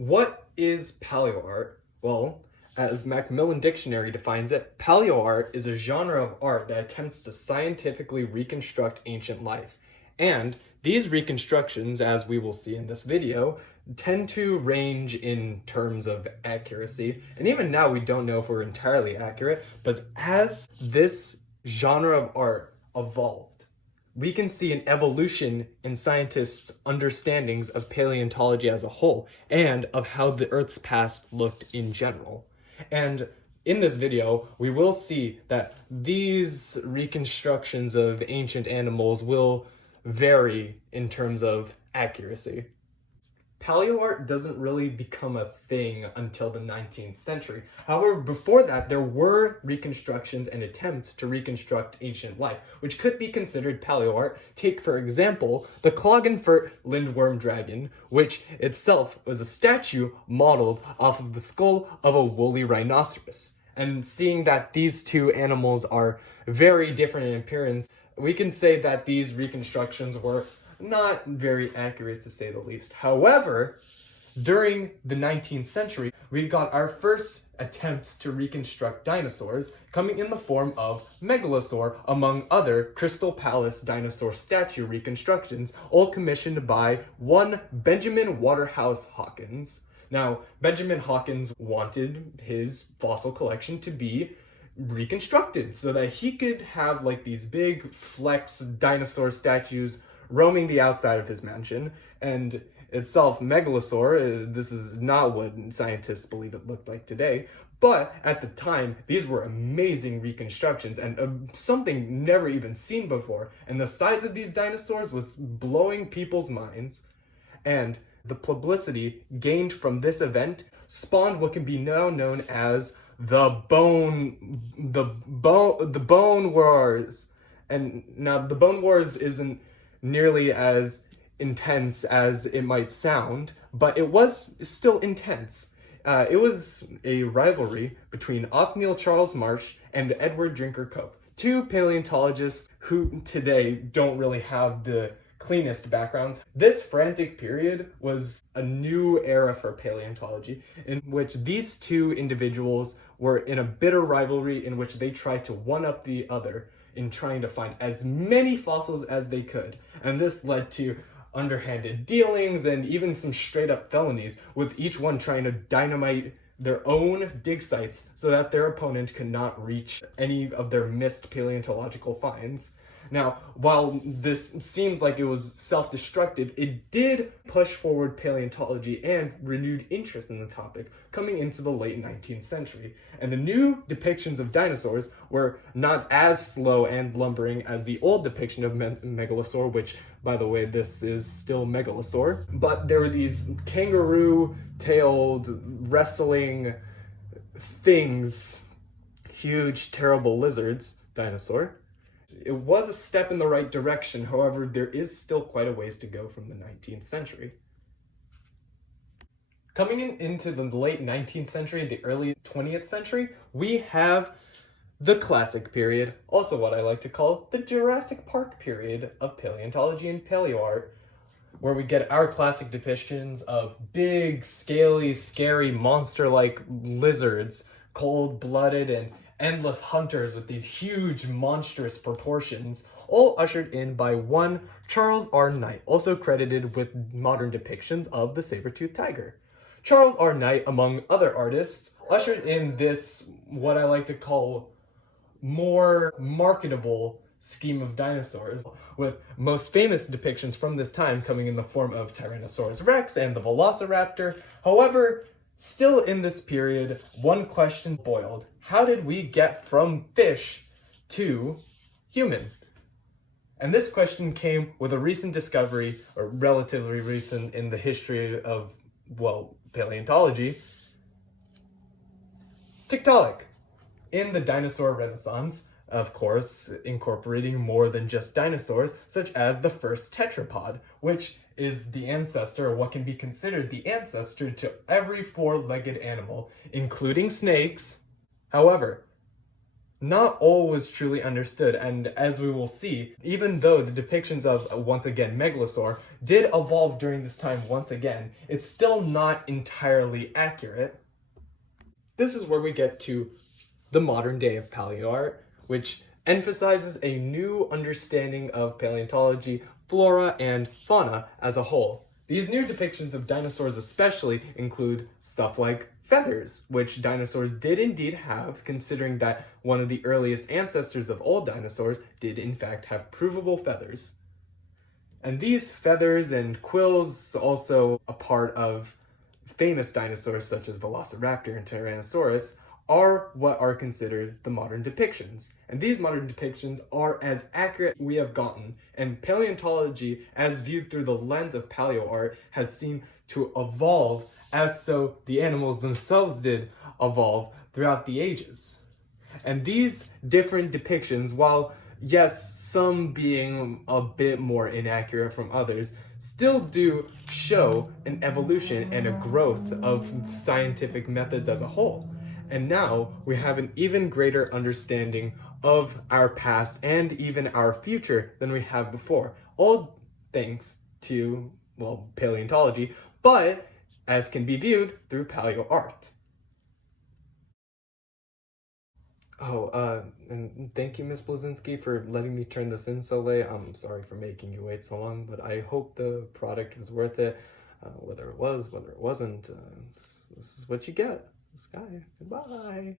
What is paleoart? Well, as Macmillan Dictionary defines it, paleoart is a genre of art that attempts to scientifically reconstruct ancient life. And these reconstructions, as we will see in this video, tend to range in terms of accuracy. And even now, we don't know if we're entirely accurate, but as this genre of art evolved, we can see an evolution in scientists' understandings of paleontology as a whole and of how the Earth's past looked in general. And in this video, we will see that these reconstructions of ancient animals will vary in terms of accuracy. Paleoart doesn't really become a thing until the 19th century. However, before that, there were reconstructions and attempts to reconstruct ancient life, which could be considered paleoart. Take, for example, the Cloggenfert Lindworm dragon, which itself was a statue modeled off of the skull of a woolly rhinoceros. And seeing that these two animals are very different in appearance, we can say that these reconstructions were not very accurate, to say the least. However, during the 19th century, we got our first attempts to reconstruct dinosaurs, coming in the form of Megalosaur, among other Crystal Palace dinosaur statue reconstructions, all commissioned by one Benjamin Waterhouse Hawkins. Now, Benjamin Hawkins wanted his fossil collection to be reconstructed so that he could have like these big flex dinosaur statues roaming the outside of his mansion. And itself, Megalosaur, this is not what scientists believe it looked like today, but at the time, these were amazing reconstructions and something never even seen before. And the size of these dinosaurs was blowing people's minds. And the publicity gained from this event spawned what can be now known as the Bone Wars. And now the Bone Wars isn't nearly as intense as it might sound, but it was still intense. It was a rivalry between Othniel Charles Marsh and Edward Drinker Cope, two paleontologists who today don't really have the cleanest backgrounds. This frantic period was a new era for paleontology, in which these two individuals were in a bitter rivalry in which they tried to one-up the other in trying to find as many fossils as they could. And this led to underhanded dealings and even some straight up felonies, with each one trying to dynamite their own dig sites so that their opponent could not reach any of their missed paleontological finds. Now, while this seems like it was self-destructive, it did push forward paleontology and renewed interest in the topic coming into the late 19th century. And the new depictions of dinosaurs were not as slow and lumbering as the old depiction of Megalosaur, which, by the way, this is still Megalosaur. But there were these kangaroo-tailed wrestling things, huge, terrible lizards, dinosaur. It was a step in the right direction, however, there is still quite a ways to go from the 19th century. Coming into the late 19th century, the early 20th century, we have the classic period, also what I like to call the Jurassic Park period of paleontology and paleoart, where we get our classic depictions of big, scaly, scary, monster-like lizards, cold-blooded and endless hunters with these huge, monstrous proportions, all ushered in by one Charles R. Knight, also credited with modern depictions of the saber-toothed tiger. Charles R. Knight, among other artists, ushered in this, what I like to call, more marketable scheme of dinosaurs, with most famous depictions from this time coming in the form of Tyrannosaurus Rex and the Velociraptor. However, still in this period, one question boiled: how did we get from fish to human? And this question came with a recent discovery, or relatively recent in the history of, well, paleontology, Tiktaalik. In the dinosaur renaissance, of course, incorporating more than just dinosaurs, such as the first tetrapod, which is the ancestor, or what can be considered the ancestor to every four-legged animal, including snakes. However, not all was truly understood, and as we will see, even though the depictions of, once again, Megalosaur did evolve during this time once again, it's still not entirely accurate. This is where we get to the modern day of paleoart, which emphasizes a new understanding of paleontology, flora, and fauna as a whole. These new depictions of dinosaurs especially include stuff like feathers, which dinosaurs did indeed have, considering that one of the earliest ancestors of all dinosaurs did in fact have provable feathers. And these feathers and quills also a part of famous dinosaurs such as Velociraptor and Tyrannosaurus are what are considered the modern depictions. And these modern depictions are as accurate we have gotten, and paleontology, as viewed through the lens of paleoart, has seemed to evolve as so the animals themselves did evolve throughout the ages. And these different depictions, while yes, some being a bit more inaccurate from others, still do show an evolution and a growth of scientific methods as a whole. And now we have an even greater understanding of our past and even our future than we have before. All thanks to, well, paleontology, but as can be viewed through paleoart. And thank you, Miss Blazinski, for letting me turn this in so late. I'm sorry for making you wait so long, but I hope the product was worth it. Whether it was, whether it wasn't, this is what you get. Sky, goodbye.